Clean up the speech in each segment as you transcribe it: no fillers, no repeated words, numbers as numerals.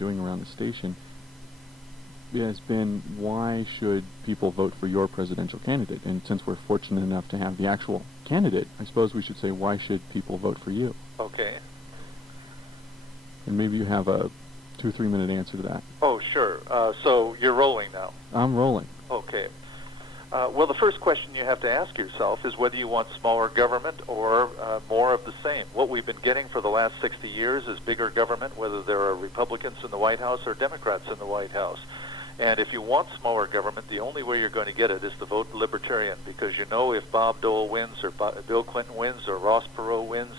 doing around the station has been, why should people vote for your presidential candidate? And since we're fortunate enough to have the actual candidate, I suppose we should say, why should people vote for you? Okay. And maybe you have a 2-3 minute answer to that. Oh, sure. So you're rolling now. I'm rolling. Okay. Well, the first question you have to ask yourself is whether you want smaller government or more of the same. What we've been getting for the last 60 years is bigger government, whether there are Republicans in the White House or Democrats in the White House. And if you want smaller government, the only way you're going to get it is to vote Libertarian, because you know if Bob Dole wins or Bill Clinton wins or Ross Perot wins,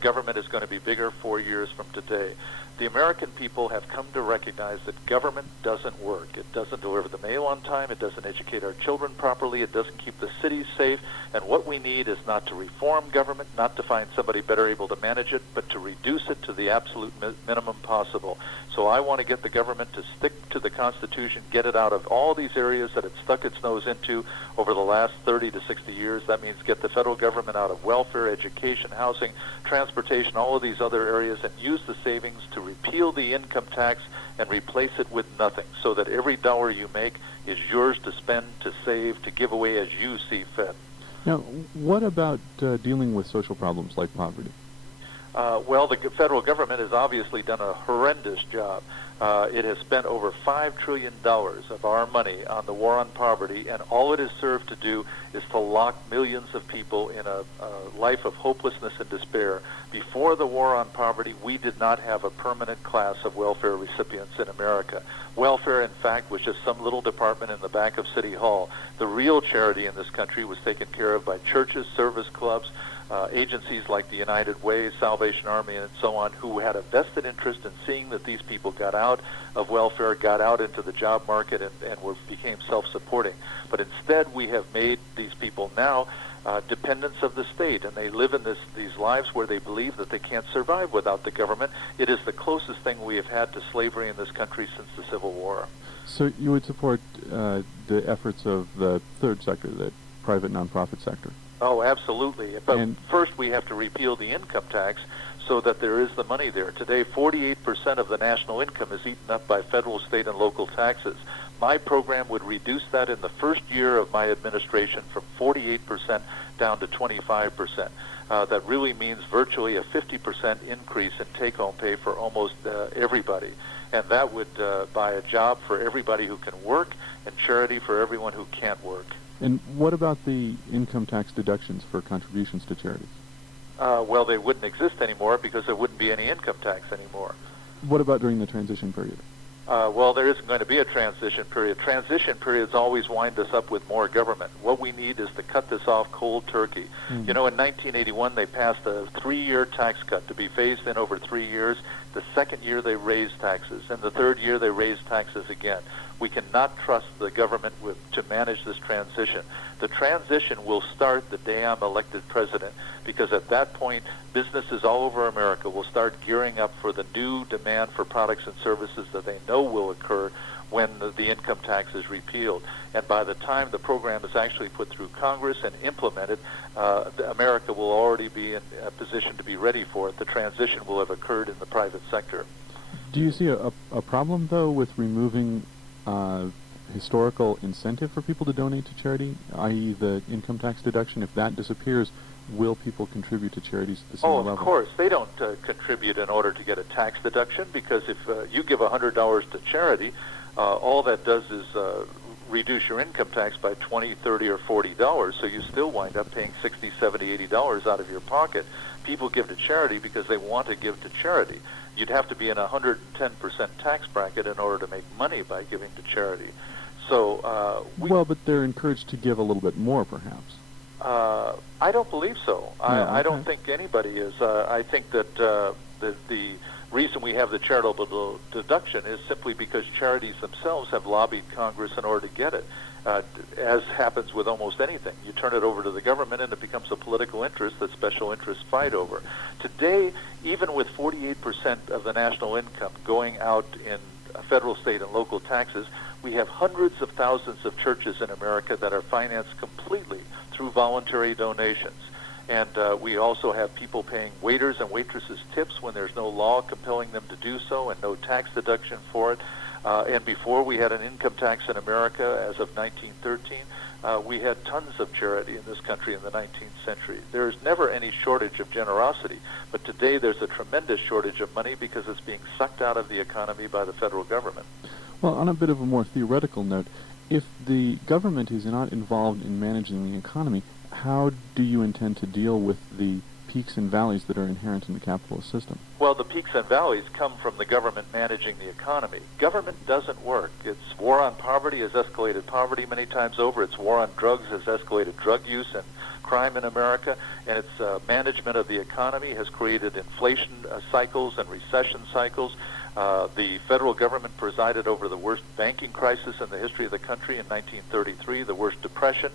government is going to be bigger 4 years from today. The American people have come to recognize that government doesn't work. It doesn't deliver the mail on time. It doesn't educate our children properly. It doesn't keep the cities safe. And what we need is not to reform government, not to find somebody better able to manage it, but to reduce it to the absolute minimum possible. So I want to get the government to stick to the Constitution, get it out of all these areas that it stuck its nose into over the last 30 to 60 years. That means get the federal government out of welfare, education, housing, transportation, all of these other areas, and use the savings to repeal the income tax and replace it with nothing, so that every dollar you make is yours to spend, to save, to give away as you see fit. Now, what about dealing with social problems like poverty? Well, the federal government has obviously done a horrendous job. It has spent over $5 trillion of our money on the war on poverty, and all it has served to do is to lock millions of people in a life of hopelessness and despair. Before the war on poverty, we did not have a permanent class of welfare recipients in America. Welfare, in fact, was just some little department in the back of City Hall. The real charity in this country was taken care of by churches, service clubs, agencies like the United Way, Salvation Army, and so on, who had a vested interest in seeing that these people got out of welfare, got out into the job market, and became self-supporting. But instead, we have made these people now dependents of the state, and they live in these lives where they believe that they can't survive without the government. It is the closest thing we have had to slavery in this country since the Civil War. So you would support the efforts of the third sector, the private nonprofit sector? Oh, absolutely. But first we have to repeal the income tax so that there is the money there. Today, 48% of the national income is eaten up by federal, state, and local taxes. My program would reduce that in the first year of my administration from 48% down to 25%. That really means virtually a 50% increase in take-home pay for almost everybody. And that would buy a job for everybody who can work and charity for everyone who can't work. And what about the income tax deductions for contributions to charities? Well, they wouldn't exist anymore because there wouldn't be any income tax anymore. What about during the transition period? Well, there isn't going to be a transition period. Transition periods always wind us up with more government. What we need is to cut this off cold turkey. Mm. You know, in 1981, they passed a 3-year tax cut to be phased in over 3 years. The second year, they raised taxes. And the third year, they raised taxes again. We cannot trust the government to manage this transition. The transition will start the day I'm elected president, because at that point, businesses all over America will start gearing up for the new demand for products and services that they know will occur when the income tax is repealed. And by the time the program is actually put through Congress and implemented, America will already be in a position to be ready for it. The transition will have occurred in the private sector. Do you see a problem, though, with removing historical incentive for people to donate to charity, i.e. the income tax deduction? If that disappears, will people contribute to charities at the same level? Oh, of course. They don't contribute in order to get a tax deduction, because if you give $100 to charity, all that does is reduce your income tax by $20, $30, or $40, so you still wind up paying $60, $70, $80 out of your pocket. People give to charity because they want to give to charity. You'd have to be in a 110% tax bracket in order to make money by giving to charity. So well, but they're encouraged to give a little bit more, perhaps. I don't believe so. No, okay. I don't think anybody is. I think that the reason we have the charitable deduction is simply because charities themselves have lobbied Congress in order to get it. As happens with almost anything, you turn it over to the government and it becomes a political interest that special interests fight over. Today, even with 48% of the national income going out in federal, state, and local taxes, we have hundreds of thousands of churches in America that are financed completely through voluntary donations. And we also have people paying waiters and waitresses tips when there's no law compelling them to do so and no tax deduction for it. And before we had an income tax in America as of 1913, we had tons of charity in this country in the 19th century. There's never any shortage of generosity, but today there's a tremendous shortage of money because it's being sucked out of the economy by the federal government. Well, on a bit of a more theoretical note, if the government is not involved in managing the economy, how do you intend to deal with the peaks and valleys that are inherent in the capitalist system? Well, the peaks and valleys come from the government managing the economy. Government doesn't work. Its war on poverty has escalated poverty many times over. Its war on drugs has escalated drug use and crime in America. And its management of the economy has created inflation cycles and recession cycles. The federal government presided over the worst banking crisis in the history of the country in 1933, the worst depression.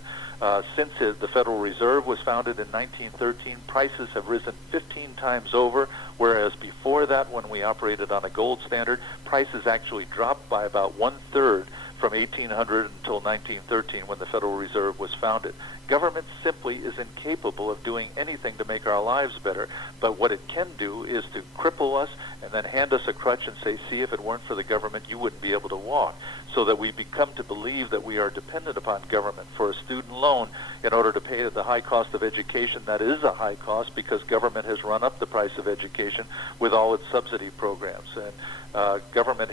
Since the Federal Reserve was founded in 1913, prices have risen 15 times over, whereas before that, when we operated on a gold standard, prices actually dropped by about one-third from 1800 until 1913 when the Federal Reserve was founded. Government simply is incapable of doing anything to make our lives better, but what it can do is to cripple us and then hand us a crutch and say, see, if it weren't for the government, you wouldn't be able to walk, so that we become to believe that we are dependent upon government for a student loan in order to pay the high cost of education. That is a high cost because government has run up the price of education with all its subsidy programs. And government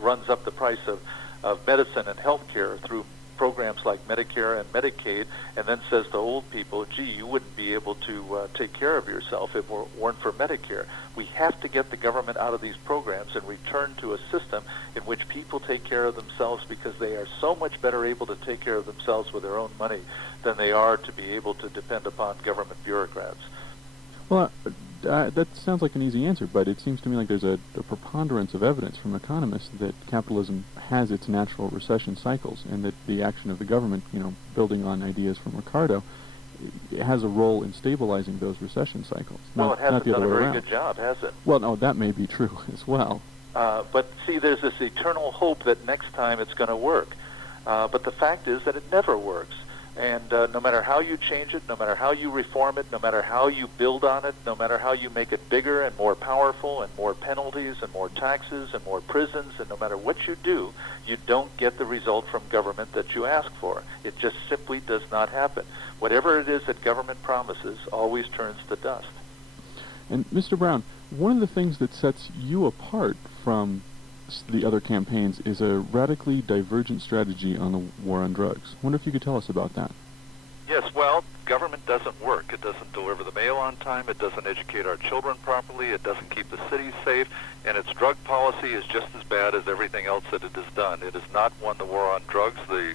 runs up the price of medicine and health care through programs like Medicare and Medicaid, and then says to old people, gee, you wouldn't be able to take care of yourself if it weren't for Medicare. We have to get the government out of these programs and return to a system in which people take care of themselves, because they are so much better able to take care of themselves with their own money than they are to be able to depend upon government bureaucrats. Well, that sounds like an easy answer, but it seems to me like there's a preponderance of evidence from economists that capitalism has its natural recession cycles, and that the action of the government, building on ideas from Ricardo, has a role in stabilizing those recession cycles. Well, it hasn't done a very around. good job, has it? Well, no, that may be true as well. But see, there's this eternal hope that next time it's going to work. But the fact is that it never works. And no matter how you change it, no matter how you reform it, no matter how you build on it, no matter how you make it bigger and more powerful and more penalties and more taxes and more prisons, and no matter what you do, you don't get the result from government that you ask for. It just simply does not happen. Whatever it is that government promises always turns to dust. And Mr. Browne, one of the things that sets you apart from the other campaigns is a radically divergent strategy on the war on drugs. I wonder if you could tell us about that. Yes, well, government doesn't work. It doesn't deliver the mail on time. It doesn't educate our children properly. It doesn't keep the cities safe. And its drug policy is just as bad as everything else that it has done. It has not won the war on drugs. The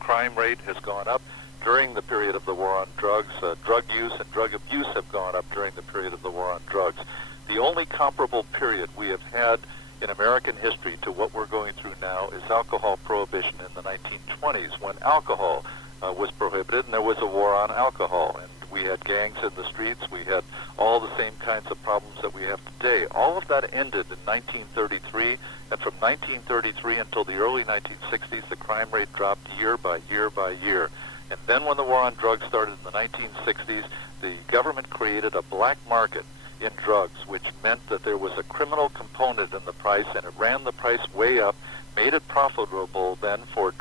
crime rate has gone up during the period of the war on drugs. Drug use and drug abuse have gone up during the period of the war on drugs. The only comparable period we have had in American history to what we're going through now is alcohol prohibition in the 1920s, when alcohol was prohibited and there was a war on alcohol, and we had gangs in the streets. We had all the same kinds of problems that we have today. All of that ended in 1933, and from 1933 until the early 1960s, the crime rate dropped year by year by year. And then when the war on drugs started in the 1960s, the government created a black market in drugs, which meant that there was a criminal component in the price, and it ran the price way up, made it profitable then for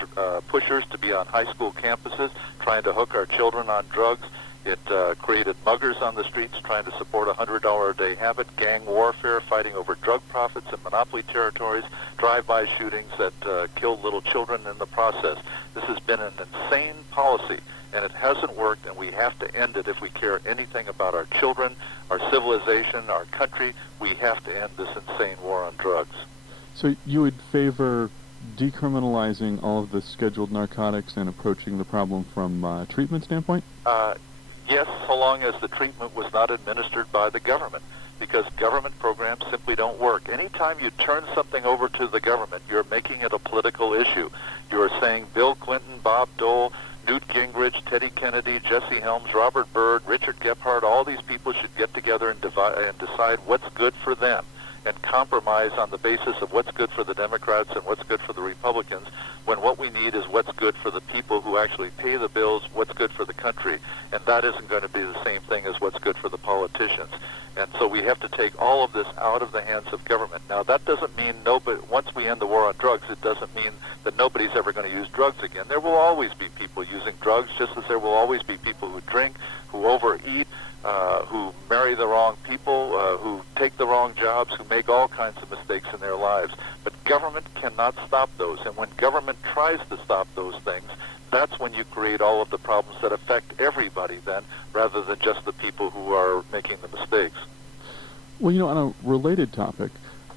pushers to be on high school campuses trying to hook our children on drugs. It created muggers on the streets trying to support a $100 a day habit, gang warfare, fighting over drug profits in monopoly territories, drive-by shootings that killed little children in the process. This has been an insane policy, and it hasn't worked, and we have to end it if we care anything about our children, our civilization, our country. We have to end this insane war on drugs. So you would favor decriminalizing all of the scheduled narcotics and approaching the problem from a treatment standpoint? Yes, so long as the treatment was not administered by the government, because government programs simply don't work. Anytime you turn something over to the government, you're making it a political issue. You're saying Bill Clinton, Bob Dole, Newt Gingrich, Teddy Kennedy, Jesse Helms, Robert Byrd, Richard Gephardt, all these people should get together and decide what's good for them. and compromise on the basis of what's good for the Democrats and what's good for the Republicans, when what we need is what's good for the people who actually pay the bills, what's good for the country. And that isn't going to be the same thing as what's good for the politicians. And so we have to take all of this out of the hands of government. Now, that doesn't mean once we end the war on drugs, it doesn't mean that nobody's ever going to use drugs again. There will always be people using drugs, just as there will always be people who drink, who overeat, who marry the wrong people, who take the wrong jobs, who make all kinds of mistakes in their lives. But government cannot stop those. And when government tries to stop those things, that's when you create all of the problems that affect everybody then, rather than just the people who are making the mistakes. Well, on a related topic,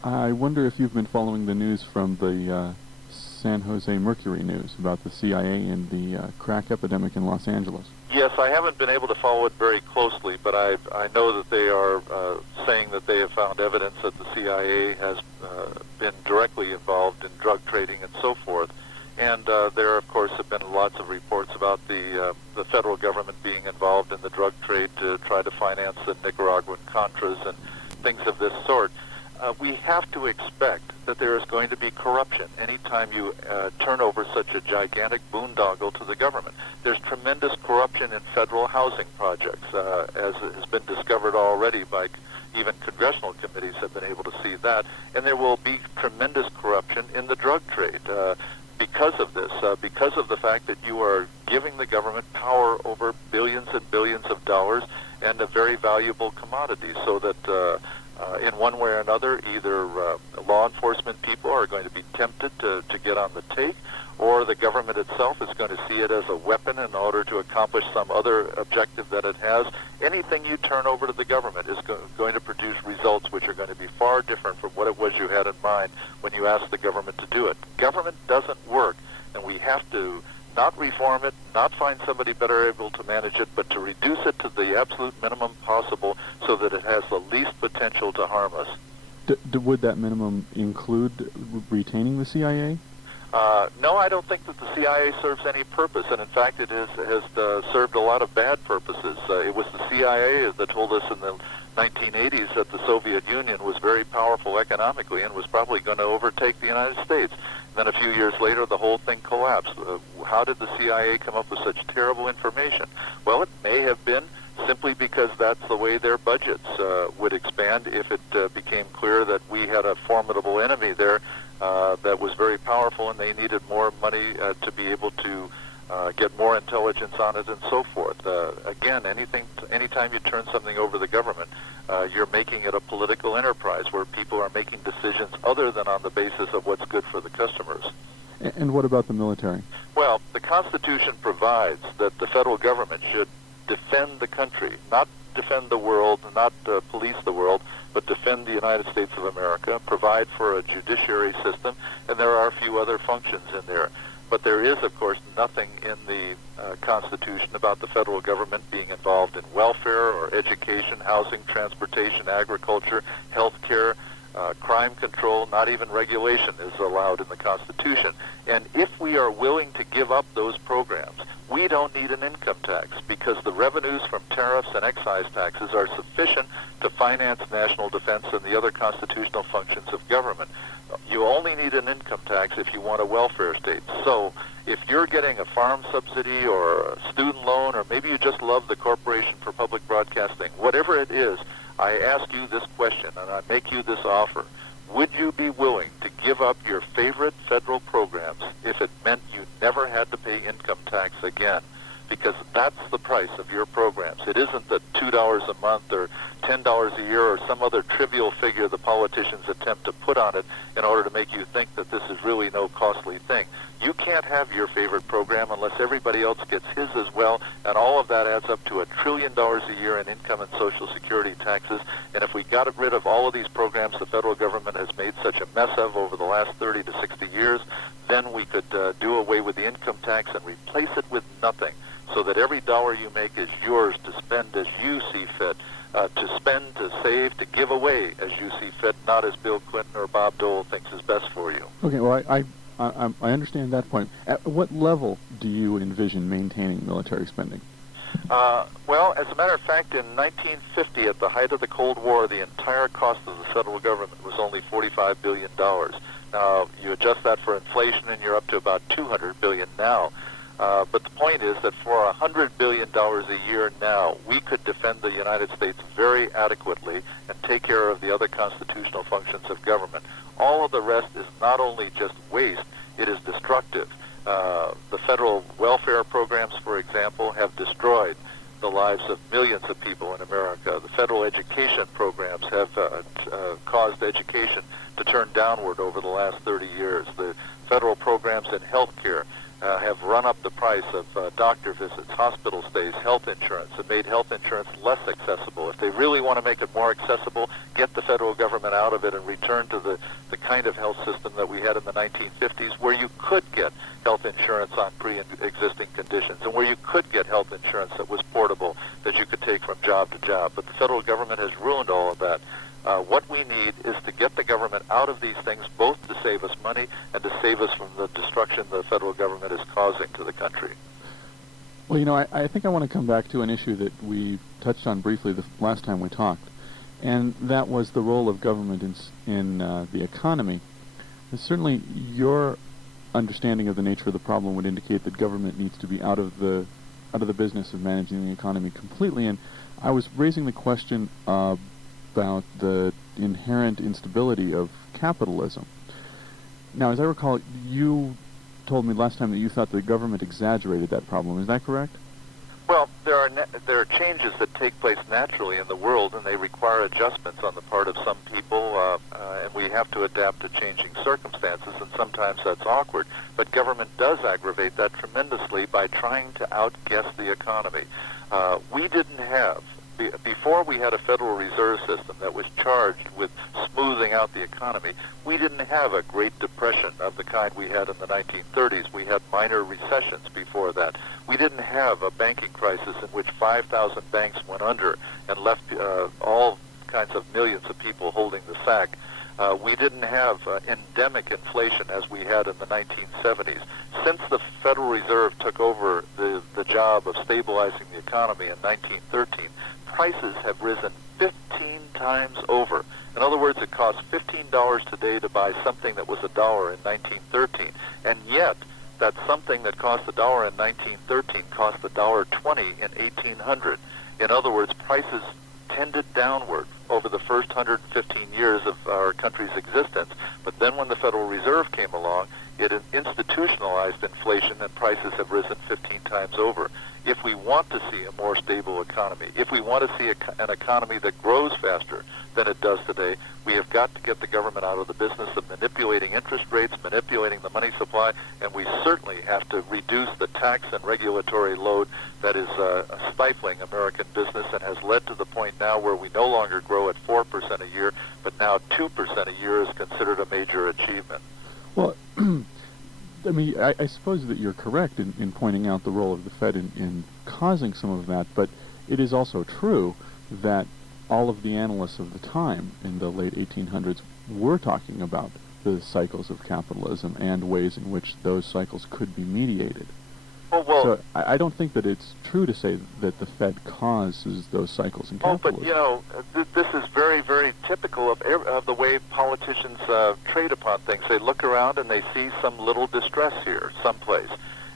I wonder if you've been following the news from the San Jose Mercury News about the CIA and the crack epidemic in Los Angeles. Yes, I haven't been able to follow it very closely, but I know that they are saying that they have found evidence that the CIA has been directly involved in drug trading and so forth. And there, of course, have been lots of reports about the federal government being involved in the drug trade to try to finance the Nicaraguan Contras and things of this sort. We have to expect that there is going to be corruption anytime you turn over such a gigantic boondoggle to the government. There's tremendous corruption in federal housing projects, as has been discovered already by even congressional committees have been able to see that. And there will be tremendous corruption in the drug trade because of this, because of the fact that you are giving the government power over billions and billions of dollars and a very valuable commodity, so that in one way or another, either law enforcement people are going to be tempted to get on the take, or the government itself is going to see it as a weapon in order to accomplish some other objective that it has. Anything you turn over to the government is going to produce results which are going to be far different from what it was you had in mind when you asked the government to do it. Government doesn't work, and we have to not reform it, not find somebody better able to manage it, but to reduce it to the absolute minimum possible so that it has the least potential to harm us. Would that minimum include retaining the CIA? No, I don't think that the CIA serves any purpose, and in fact it has served a lot of bad purposes. It was the CIA that told us in the 1980s that the Soviet Union was very powerful economically and was probably going to overtake the United States. And then a few years later, the whole thing collapsed. How did the CIA come up with such terrible information? Well, it may have been simply because that's the way their budgets would expand if it became clear that we had a formidable enemy there that was very powerful, and they needed more money to be able to get more intelligence on it and so forth. Again, anytime you turn something over to the government, you're making it a political enterprise where people are making decisions other than on the basis of what's good for the customers. And what about the military? Well, the Constitution provides that the federal government should defend the country, not defend the world, not police the world, but defend the United States of America, provide for a judiciary system, and there are a few other functions in there. But there is, of course, nothing in the Constitution about the federal government being involved in welfare or education, housing, transportation, agriculture, health care, crime control. Not even regulation is allowed in the Constitution. And if we are willing to give up those programs, we don't need an income tax, because the revenues from tariffs and excise taxes are sufficient to finance national defense and the other constitutional functions of government. You only need an income tax if you want a welfare state. So if you're getting a farm subsidy or a student loan, or maybe you just love the Corporation for Public Broadcasting, whatever it is, I ask you this question and I make you this offer. Would you be willing to give up your favorite federal programs if it meant you never had to pay income tax again? Because that's the price of your programs. It isn't the $2 a month or $10 a year or some other trivial figure the politicians attempt to put on it in order to make you think that this is really no costly thing. You can't have your favorite program unless everybody else gets his as well, and all of that adds up to $1 trillion a year in income and Social Security taxes. And if we got rid of all of these programs the federal government has made such a mess of over the last 30 to 60 years, then we could do away with the income tax and replace it with nothing, so that every dollar you make is yours to spend as you see fit, to spend, to save, to give away as you see fit, not as Bill Clinton or Bob Dole thinks is best for you. Okay, well, I understand that point. At what level do you envision maintaining military spending? Well, as a matter of fact, in 1950, at the height of the Cold War, the entire cost of the federal government was only $45 billion. Now, you adjust that for inflation, and you're up to about $200 billion now. But the point is that for $100 billion a year now, we could defend the United States very adequately and take care of the other constitutional functions of government. All of the rest is not only just waste, it is destructive. The federal welfare programs, for example, have destroyed the lives of millions of people in America. The federal education programs have caused education to turn downward over the last 30 years. The federal programs in health care have run up the price of doctor visits, hospital stays, health insurance, and made health insurance less accessible. If they really want to make it more accessible, get the federal government out of it and return to the kind of health system that we had in the 1950s, where you could get health insurance on pre-existing conditions and where you could get health insurance that was portable, that you could take from job to job. But the federal government has ruined all of that. What we need is to get the government out of these things, both to save us money and to save us from the destruction the federal government is causing to the country. Well, you know, I think I want to come back to an issue that we touched on briefly the last time we talked, and that was the role of government in the economy. And certainly your understanding of the nature of the problem would indicate that government needs to be out of the business of managing the economy completely. And I was raising the question about the inherent instability of capitalism. Now, as I recall, you told me last time that you thought the government exaggerated that problem. Is that correct? Well, there are changes that take place naturally in the world, and they require adjustments on the part of some people, and we have to adapt to changing circumstances, and sometimes that's awkward. But government does aggravate that tremendously by trying to outguess the economy. We didn't have, before we had a Federal Reserve System that was charged with smoothing out the economy, we didn't have a Great Depression of the kind we had in the 1930s. We had minor recessions before that. We didn't have a banking crisis in which 5,000 banks went under and left all kinds of millions of people holding the sack. We didn't have endemic inflation as we had in the 1970s. Since the Federal Reserve took over the job of stabilizing the economy in 1913, prices have risen 15 times over. In other words, it costs $15 today to buy something that was $1 in 1913, and yet that something that cost $1 in 1913 cost $1.20 in 1800. In other words, prices tended downward over the first 115 years of our country's existence, but then when the Federal Reserve came along, it institutionalized inflation, and prices have risen 15 times over. If we want to see a more stable economy, if we want to see an economy that grows faster than it does today, we have got to get the government out of the business of manipulating interest rates, manipulating the money supply, and we certainly have to reduce the tax and regulatory load that is stifling American business and has led to the point now where we no longer grow at 4% a year, but now 2% a year is considered a major achievement. Well, I mean, I suppose that you're correct in pointing out the role of the Fed in causing some of that, but it is also true that all of the analysts of the time in the late 1800s were talking about the cycles of capitalism and ways in which those cycles could be mediated. Well, so I don't think that it's true to say that the Fed causes those cycles in capitalism. But, you know, this is very, very typical of the way politicians trade upon things. They look around and they see some little distress here, someplace,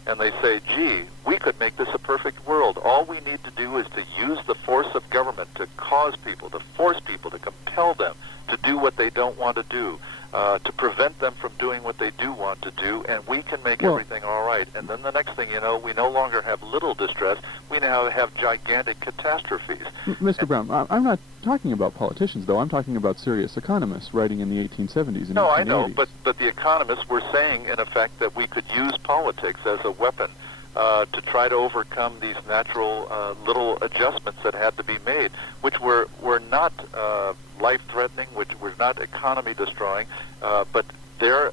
and they say, gee, we could make this a perfect world. All we need to do is to use the force of government to cause people, to force people, to compel them to do what they don't want to do, to prevent them from doing what they do want to do, and we can make everything all right. And then the next thing you know, we no longer have little distress. We now have gigantic catastrophes. Mr. Browne, I'm not talking about politicians, though. I'm talking about serious economists writing in the 1870s and 1880s. No, I know, but the economists were saying, in effect, that we could use politics as a weapon to try to overcome these natural little adjustments that had to be made, which were not life-threatening, which were not economy-destroying, but their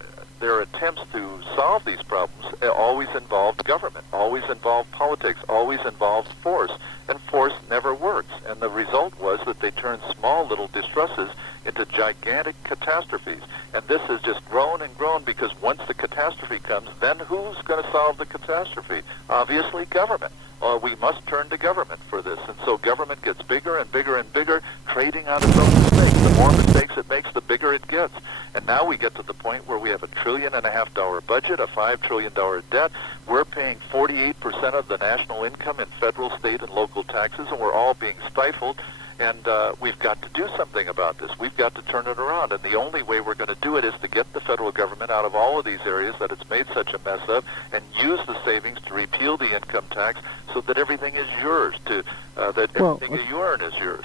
attempts to solve these problems always involved government, always involved politics, always involved force, and force never works. And the result was that they turned small little distresses into gigantic catastrophes. And this has just grown and grown, because once the catastrophe comes, then who's going to solve the catastrophe? Obviously, government. we must turn to government for this. And so government gets bigger and bigger and bigger, trading on its own mistakes. The more mistakes it makes, the bigger it gets. And now we get to the point where we have $1.5 trillion budget, a $5 trillion debt. We're paying 48% of the national income in federal, state, and local taxes, and we're all being stifled. And we've got to do something about this. We've got to turn it around. And the only way we're going to do it is to get the federal government out of all of these areas that it's made such a mess of and use the savings to repeal the income tax so that everything is yours, that everything you earn is yours.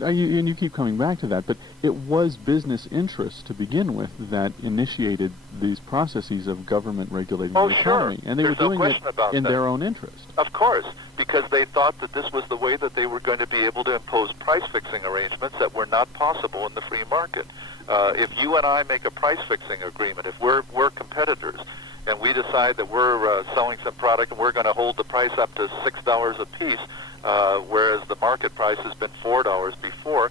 And you keep coming back to that, but it was business interests to begin with that initiated these processes of government regulating the economy. Sure. And they There's were doing no it in their own interest. Of course, because they thought that this was the way that they were going to be able to impose price-fixing arrangements that were not possible in the free market. If you and I make a price-fixing agreement, if we're competitors, and we decide that we're selling some product and we're going to hold the price up to $6 a piece, whereas the market price has been $4 before,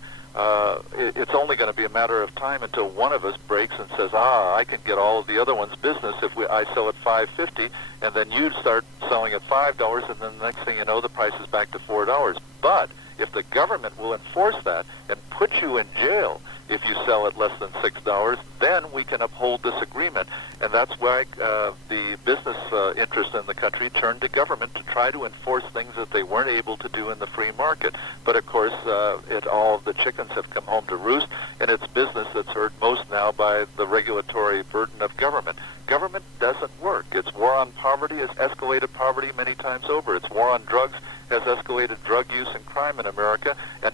it's only going to be a matter of time until one of us breaks and says, I can get all of the other one's business if I sell at $5.50, and then you start selling at $5, and then the next thing you know, the price is back to $4. But if the government will enforce that and put you in jail if you sell at less than $6, then we can uphold this agreement. And that's why the business interests in the country turned to government to try to enforce things that they weren't able to do in the free market. But of course, all of the chickens have come home to roost, and it's business that's hurt most now by the regulatory burden of government. Government doesn't work. It's war on poverty has escalated poverty many times over. It's war on drugs has escalated drug use and crime in America, and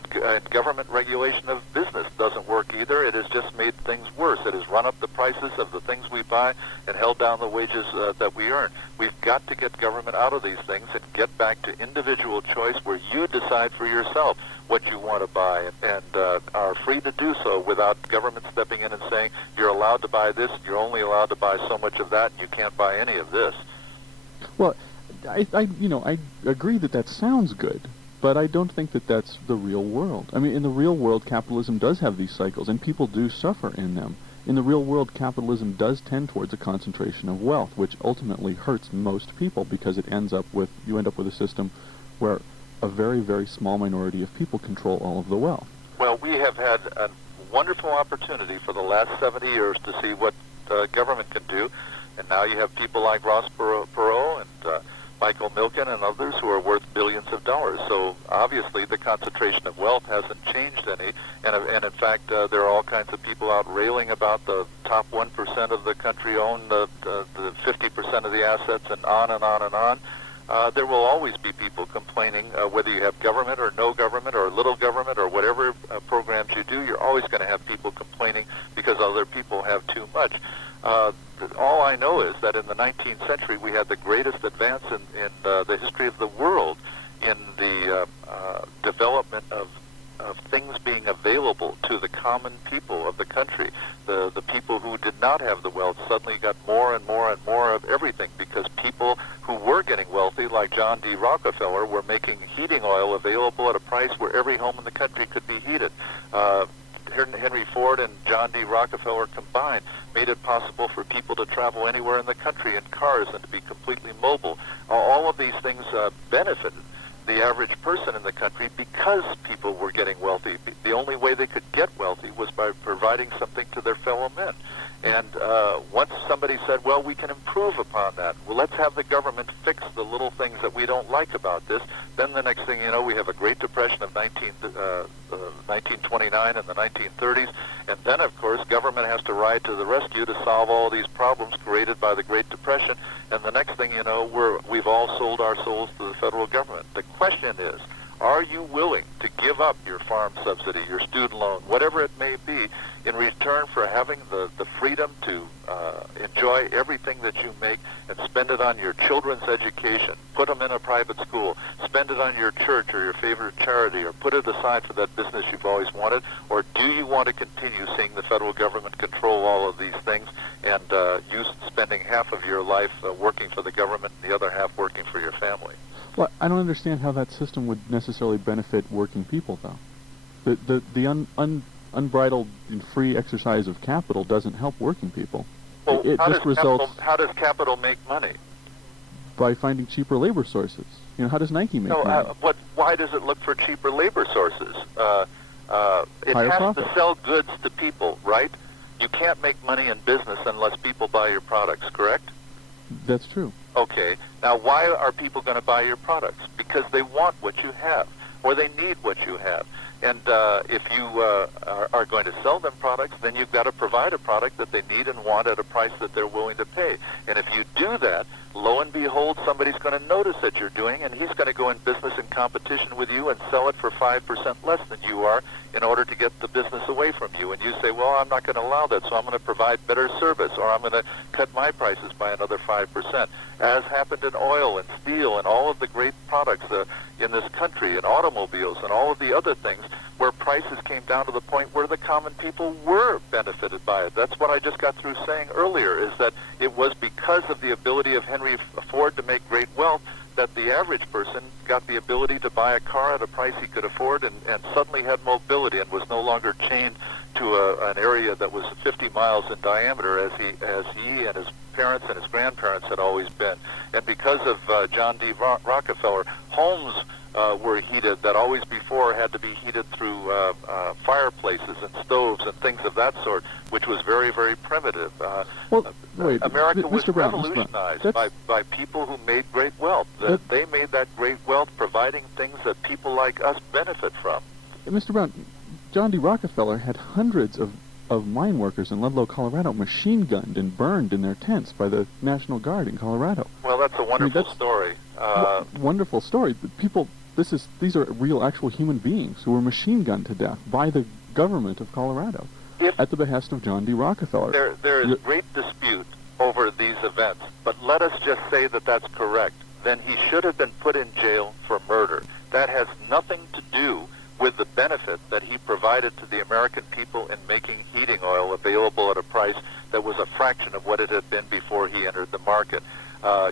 government regulation of business doesn't work either. It has just made things worse. It has run up the prices of the things we buy and held down the wages that we earn. We've got to get government out of these things and get back to individual choice where you decide for yourself what you want to buy and are free to do so without government stepping in and saying, you're allowed to buy this, you're only allowed to buy so much of that, and you can't buy any of this. Well, I agree that sounds good, but I don't think that that's the real world. I mean, in the real world, capitalism does have these cycles, and people do suffer in them. In the real world, capitalism does tend towards a concentration of wealth, which ultimately hurts most people because you end up with a system where a very, very small minority of people control all of the wealth. Well, we have had a wonderful opportunity for the last 70 years to see what government can do, and now you have people like Ross Perot and Michael Milken and others who are worth billions of dollars. So obviously the concentration of wealth hasn't changed any, and in fact there are all kinds of people out railing about the top 1% of the country own the 50% of the assets, and on and on and on. There will always be people complaining, whether you have government or no government or little government or whatever programs you do, you're always going to have people complaining because other people have too much. All I know is that in the 19th century we had the greatest advance in the history of the world in the development of things being available to the common people of the country. The people who did not have the wealth suddenly got more and more and more of everything because people who were getting wealthy, like John D. Rockefeller, were making heating oil available at a price where every home in the country could be heated. Henry Ford and John D. Rockefeller combined made it possible for people to travel anywhere in the country in cars and to be completely mobile. All of these things benefited the average person in the country because people were getting wealthy. The only way they could get wealthy was by providing something to their fellow men. And once somebody said, well, we can improve upon that. Well, let's have the government fix the little things that we don't like about this. Then the next thing you know, we have a Great Depression of 1929 and the 1930s. And then, of course, government has to ride to the rescue to solve all these problems created by the Great Depression. And the next thing you know, we've all sold our souls to the federal government. The question is, are you willing to give up your farm subsidy, your student loan, whatever it may be, in return for having the freedom to enjoy everything that you make and spend it on your children's education, put them in a private school, spend it on your church or your favorite charity, or put it aside for that business you've always wanted? Or do you want to continue seeing the federal government control all of these things and you spending half of your life working for the government and the other half working for your family? Well, I don't understand how that system would necessarily benefit working people, though. The unbridled and free exercise of capital doesn't help working people. Well, It how just does results. How does capital make money? By finding cheaper labor sources. How does Nike make money? Why does it look for cheaper labor sources? It Higher has profit. to sell goods to people, right? You can't make money in business unless people buy your products, correct? That's true. Okay. Now, why are people going to buy your products? Because they want what you have, or they need what you have. And if you are going to sell them products, then you've got to provide a product that they need and want at a price that they're willing to pay. And if you do that, lo and behold, somebody's going to notice that you're doing, and he's going to go in business in competition with you and sell it for 5% less than you are in order to get the business away from you. And you say, well, I'm not going to allow that, so I'm going to provide better service, or I'm going to cut my prices by another 5%, as happened in oil and steel and all of the great products in this country, and automobiles and all of the other things, where prices came down to the point where the common people were benefited by it. That's what I just got through saying earlier, is that it was because of the ability of Henry Ford to make great wealth that the average person got the ability to buy a car at a price he could afford, and suddenly had mobility and was no longer chained to an area that was 50 miles in diameter as he and his parents and his grandparents had always been. And because of John D. Rockefeller, homes were heated that always before had to be heated through fireplaces and stoves and things of that sort, which was very, very primitive. Wait, America was Mr. Browne, revolutionized by people who made great wealth. They made that great wealth providing things that people like us benefit from. Mr. Browne, John D. Rockefeller had hundreds of mine workers in Ludlow, Colorado, machine-gunned and burned in their tents by the National Guard in Colorado. Well, that's a wonderful story. Wonderful story. These are real, actual human beings who were machine-gunned to death by the government of Colorado at the behest of John D. Rockefeller. There is great dispute over these events, but let us just say that that's correct. Then he should have been put in jail for murder. That has nothing to do with the benefit that he provided to the American people in making heating oil available at a price that was a fraction of what it had been before he entered the market.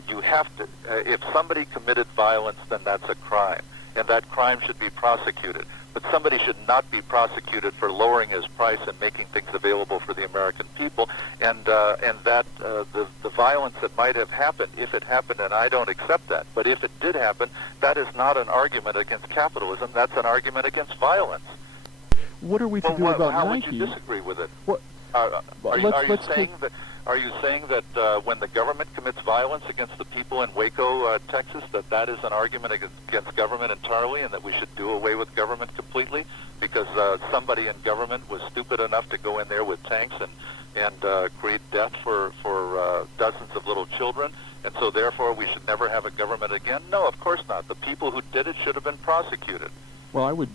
You have to, if somebody committed violence, then that's a crime, and that crime should be prosecuted. But somebody should not be prosecuted for lowering his price and making things available for the American people, and that the violence that might have happened, if it happened, and I don't accept that, but if it did happen, that is not an argument against capitalism. That's an argument against violence. What are we to do about how Nike? Would you disagree with it? What? Are you saying that when the government commits violence against the people in Waco, Texas, that is an argument against government entirely, and that we should do away with government completely because somebody in government was stupid enough to go in there with tanks and create death for dozens of little children, and so therefore we should never have a government again? No, of course not. The people who did it should have been prosecuted. Well, I would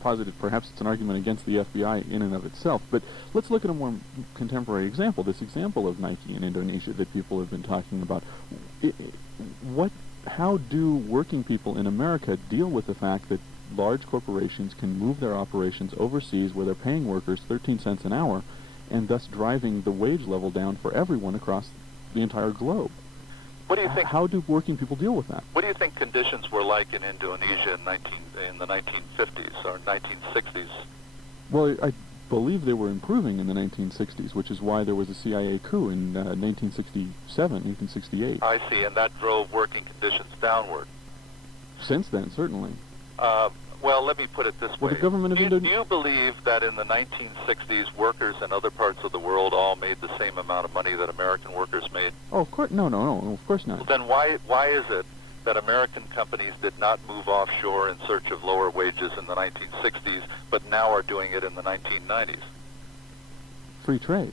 posit perhaps it's an argument against the FBI in and of itself, but let's look at a more contemporary example, this example of Nike in Indonesia that people have been talking about. How do working people in America deal with the fact that large corporations can move their operations overseas where they're paying workers 13 cents an hour and thus driving the wage level down for everyone across the entire globe? What do you think? How do working people deal with that? What do you think conditions were like in Indonesia in the 1950s or 1960s? Well, I believe they were improving in the 1960s, which is why there was a CIA coup in 1967, 1968. I see, and that drove working conditions downward. Since then, certainly. Well, let me put it this way. Well, the government of Do you believe that in the 1960s, workers in other parts of the world all made the same amount of money that American workers made? Oh, of course. No, of course not. Well, then why is it that American companies did not move offshore in search of lower wages in the 1960s, but now are doing it in the 1990s? Free trade.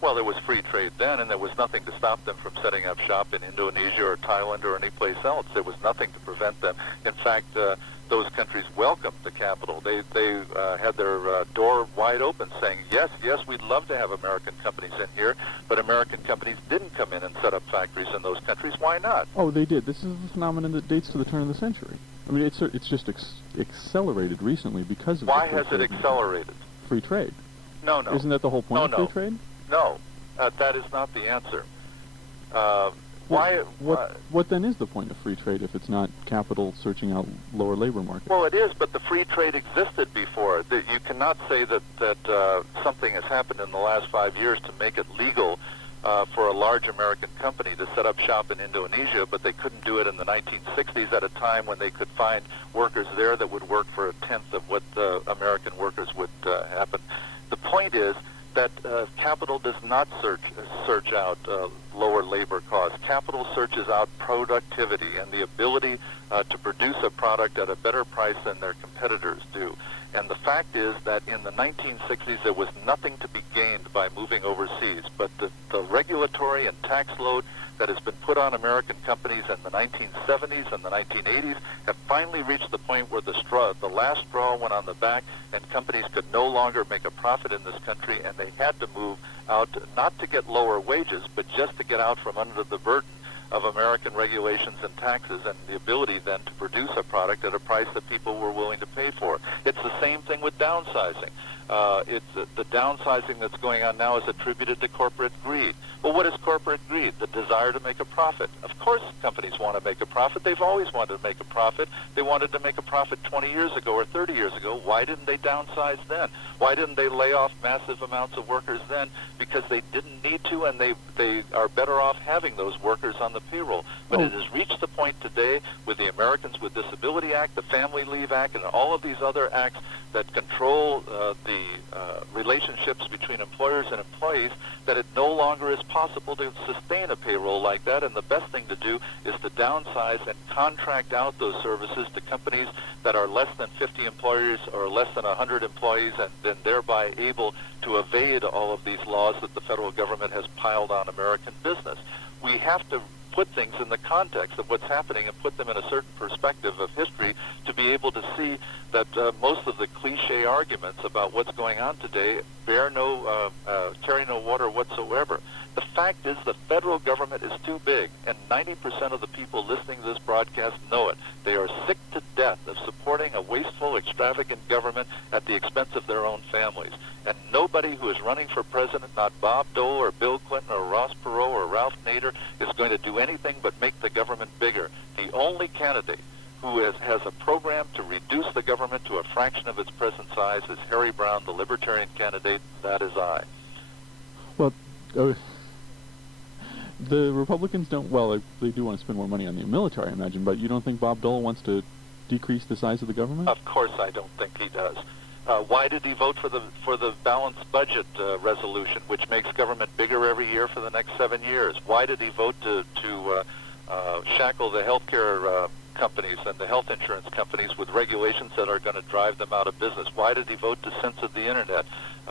Well, there was free trade then, and there was nothing to stop them from setting up shop in Indonesia or Thailand or any place else. There was nothing to prevent them. In fact, those countries welcomed the capital. They had their door wide open saying, yes, we'd love to have American companies in here, but American companies didn't come in and set up factories in those countries. Why not? Oh, they did. This is a phenomenon that dates to the turn of the century. I mean, it's just accelerated recently because of Why has it accelerated? Free trade. No. Isn't that the whole point of free trade? No, that is not the answer. What then is the point of free trade if it's not capital searching out lower labor markets? Well, it is, but the free trade existed before. You cannot say that something has happened in the last 5 years to make it legal for a large American company to set up shop in Indonesia, but they couldn't do it in the 1960s at a time when they could find workers there that would work for a tenth of what American workers would happen. The point is that capital does not search out lower labor costs. Capital searches out productivity and the ability to produce a product at a better price than their competitors do. And the fact is that in the 1960s there was nothing to be gained by moving overseas, but the regulatory and tax load that has been put on American companies in the 1970s and the 1980s have finally reached the point where the last straw went on the back, and companies could no longer make a profit in this country, and they had to move out, not to get lower wages, but just to get out from under the burden of American regulations and taxes, and the ability then to produce a product at a price that people were willing to pay for. It's the same thing with downsizing. The downsizing that's going on now is attributed to corporate greed. Well, what is corporate greed? The desire to make a profit. Of course companies want to make a profit. They've always wanted to make a profit. They wanted to make a profit 20 years ago or 30 years ago. Why didn't they downsize then? Why didn't they lay off massive amounts of workers then? Because they didn't need to, and they are better off having those workers on the payroll. But it has reached the point today with the Americans with Disability Act, the Family Leave Act, and all of these other acts that control the relationships between employers and employees, that it no longer is possible to sustain a payroll like that, and the best thing to do is to downsize and contract out those services to companies that are less than 50 employees or less than 100 employees, and then thereby able to evade all of these laws that the federal government has piled on American business. We have to put things in the context of what's happening and put them in a certain perspective of history to be able to see that most of the cliche arguments about what's going on today carry no water whatsoever. The fact is the federal government is too big, and 90% of the people listening to this broadcast know it. They are sick to death of supporting a wasteful, extravagant government at the expense of their own families. And nobody who is running for president, not Bob Dole or Bill Clinton or Ross Perot or Ralph Nader, is going to do anything but make the government bigger. The only candidate who has a program to reduce the government to a fraction of its present size is Harry Browne, the Libertarian candidate. That is I. Well, the Republicans don't, they do want to spend more money on the military, I imagine, but you don't think Bob Dole wants to decrease the size of the government? Of course I don't think he does. Why did he vote for the balanced budget resolution, which makes government bigger every year for the next 7 years? Why did he vote to shackle the healthcare companies and the health insurance companies with regulations that are going to drive them out of business? Why did he vote to censor the internet?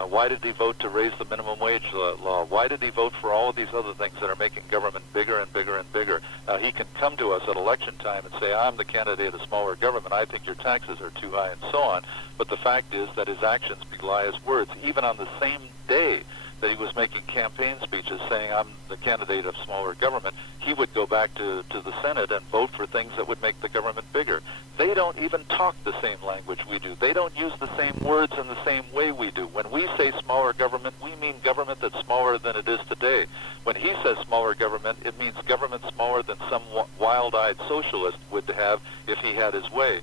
Why did he vote to raise the minimum wage law? Why did he vote for all of these other things that are making government bigger and bigger and bigger? Now, he can come to us at election time and say, I'm the candidate of smaller government, I think your taxes are too high, and so on. But the fact is that his actions belie his words. Even on the same day that he was making campaign speeches saying, I'm the candidate of smaller government, he would go back to the Senate and vote for things that would make the government bigger. They don't even talk the same language we do. They don't use the same words in the same way we do. When we say smaller government, we mean government that's smaller than it is today. When he says smaller government, it means government smaller than some wild-eyed socialist would have if he had his way.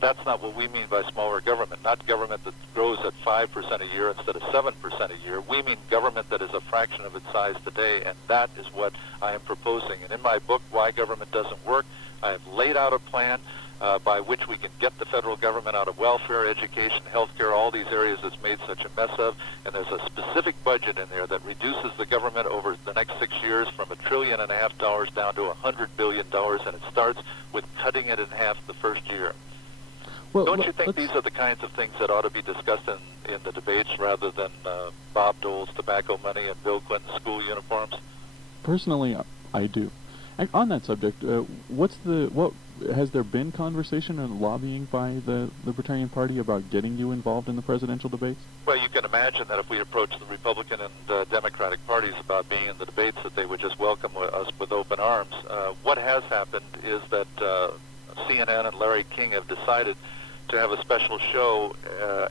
That's not what we mean by smaller government, not government that grows at 5% a year instead of 7% a year. We mean government that is a fraction of its size today, and that is what I am proposing. And in my book, Why Government Doesn't Work, I have laid out a plan by which we can get the federal government out of welfare, education, healthcare, all these areas it's made such a mess of, and there's a specific budget in there that reduces the government over the next 6 years from $1.5 trillion down to $100 billion, and it starts with cutting it in half the first year. Well, don't you think these are the kinds of things that ought to be discussed in the debates rather than Bob Dole's tobacco money and Bill Clinton's school uniforms? Personally, I do. And on that subject, has there been conversation and lobbying by the Libertarian Party about getting you involved in the presidential debates? Well, you can imagine that if we approached the Republican and Democratic parties about being in the debates, that they would just welcome us with open arms. What has happened is that CNN and Larry King have decided to have a special show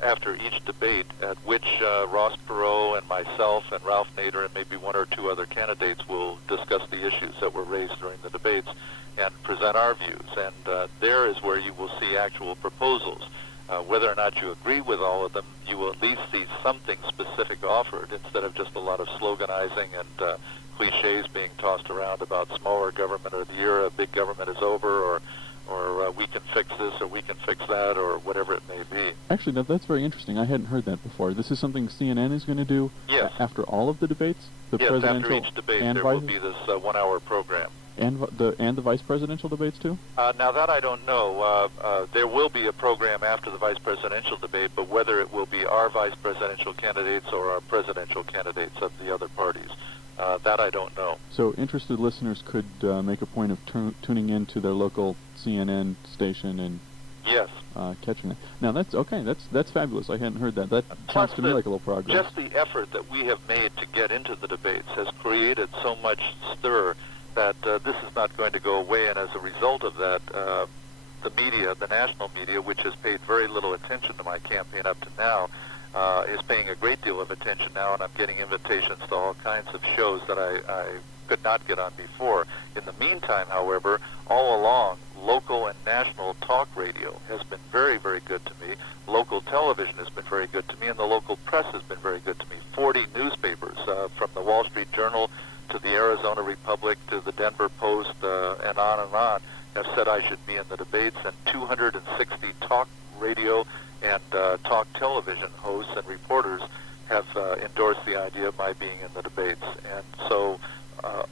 after each debate at which Ross Perot and myself and Ralph Nader and maybe one or two other candidates will discuss the issues that were raised during the debates and present our views. And there is where you will see actual proposals. Whether or not you agree with all of them, you will at least see something specific offered instead of just a lot of sloganizing and cliches being tossed around about smaller government or the era of big government is over, or we can fix this or we can fix that, or whatever it may be. Actually, that's very interesting. I hadn't heard that before. This is something CNN is going to do after all of the debates? The Yes, presidential after each debate and there will be this 1-hour program. And the vice presidential debates too? Now that I don't know. There will be a program after the vice presidential debate, but whether it will be our vice presidential candidates or our presidential candidates of the other parties, that I don't know. So interested listeners could make a point of tuning in to their local CNN station and yes, catching it. Now that's okay. That's fabulous. I hadn't heard that. That sounds to me like a little progress. Just the effort that we have made to get into the debates has created so much stir that this is not going to go away, and as a result of that, the media, the national media, which has paid very little attention to my campaign up to now, is paying a great deal of attention now, and I'm getting invitations to all kinds of shows that I could not get on before. In the meantime, however, all along, local and national talk radio has been very, very good to me. Local television has been very good to me, and the local press has been very good to me. 40 newspapers, from the Wall Street Journal to the Arizona Republic to the Denver Post, and on, have said I should be in the debates, and 260 talk radio and talk television hosts and reporters have endorsed the idea of my being in the debates. And so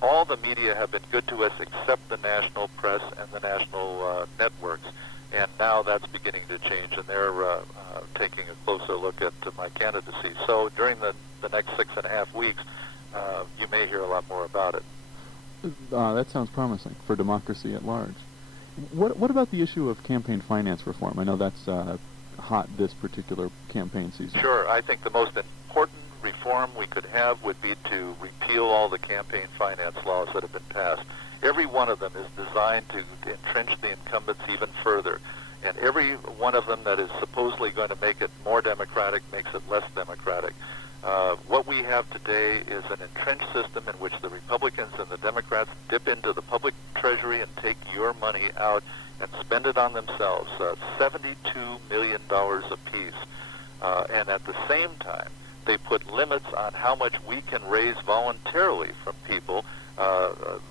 all the media have been good to us except the national press and the national networks. And now that's beginning to change, and they're taking a closer look at my candidacy. So during the next 6.5 weeks, you may hear a lot more about it. That sounds promising for democracy at large. What about the issue of campaign finance reform? I know that's hot this particular campaign season. Sure. I think the most important reform we could have would be to repeal all the campaign finance laws that have been passed. Every one of them is designed to entrench the incumbents even further. And every one of them that is supposedly going to make it more democratic makes it less democratic. What we have today is an entrenched system in which the Republicans and the Democrats dip into the public treasury and take your money out and spend it on themselves, $72 million apiece. And at the same time, they put limits on how much we can raise voluntarily from people,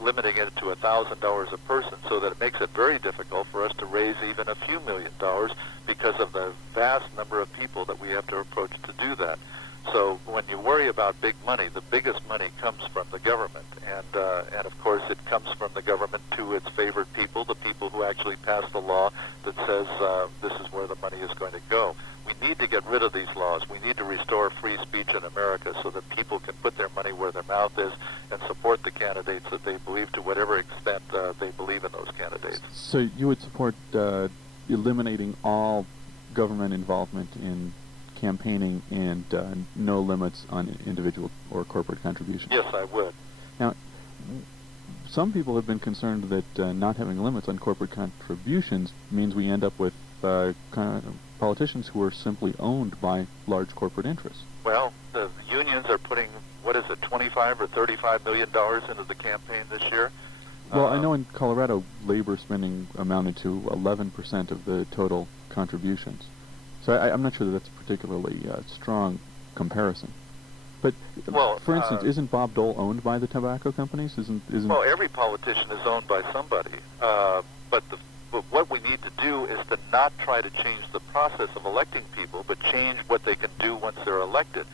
limiting it to $1,000 a person, so that it makes it very difficult for us to raise even a few $1,000,000 because of the vast number of people that we have to approach to do that. So when you worry about big money, the biggest money comes from the government, and of course it comes from the government to its favored people, the people who actually pass the law that says this is where the money is going to go. We need to get rid of these laws. We need to restore free speech in America so that people can put their money where their mouth is and support the candidates that they believe to whatever extent they believe in those candidates. So you would support eliminating all government involvement in campaigning and no limits on individual or corporate contributions? Yes, I would. Now, some people have been concerned that not having limits on corporate contributions means we end up with politicians who are simply owned by large corporate interests. Well, the unions are putting, $25 or $35 million into the campaign this year. Well, I know in Colorado, labor spending amounted to 11% of the total contributions. So I'm not sure that that's a particularly strong comparison. But, for instance, isn't Bob Dole owned by the tobacco companies? Well, every politician is owned by somebody. But what we need to do is to not try to change the process of electing people, but change what they can do once they're elected.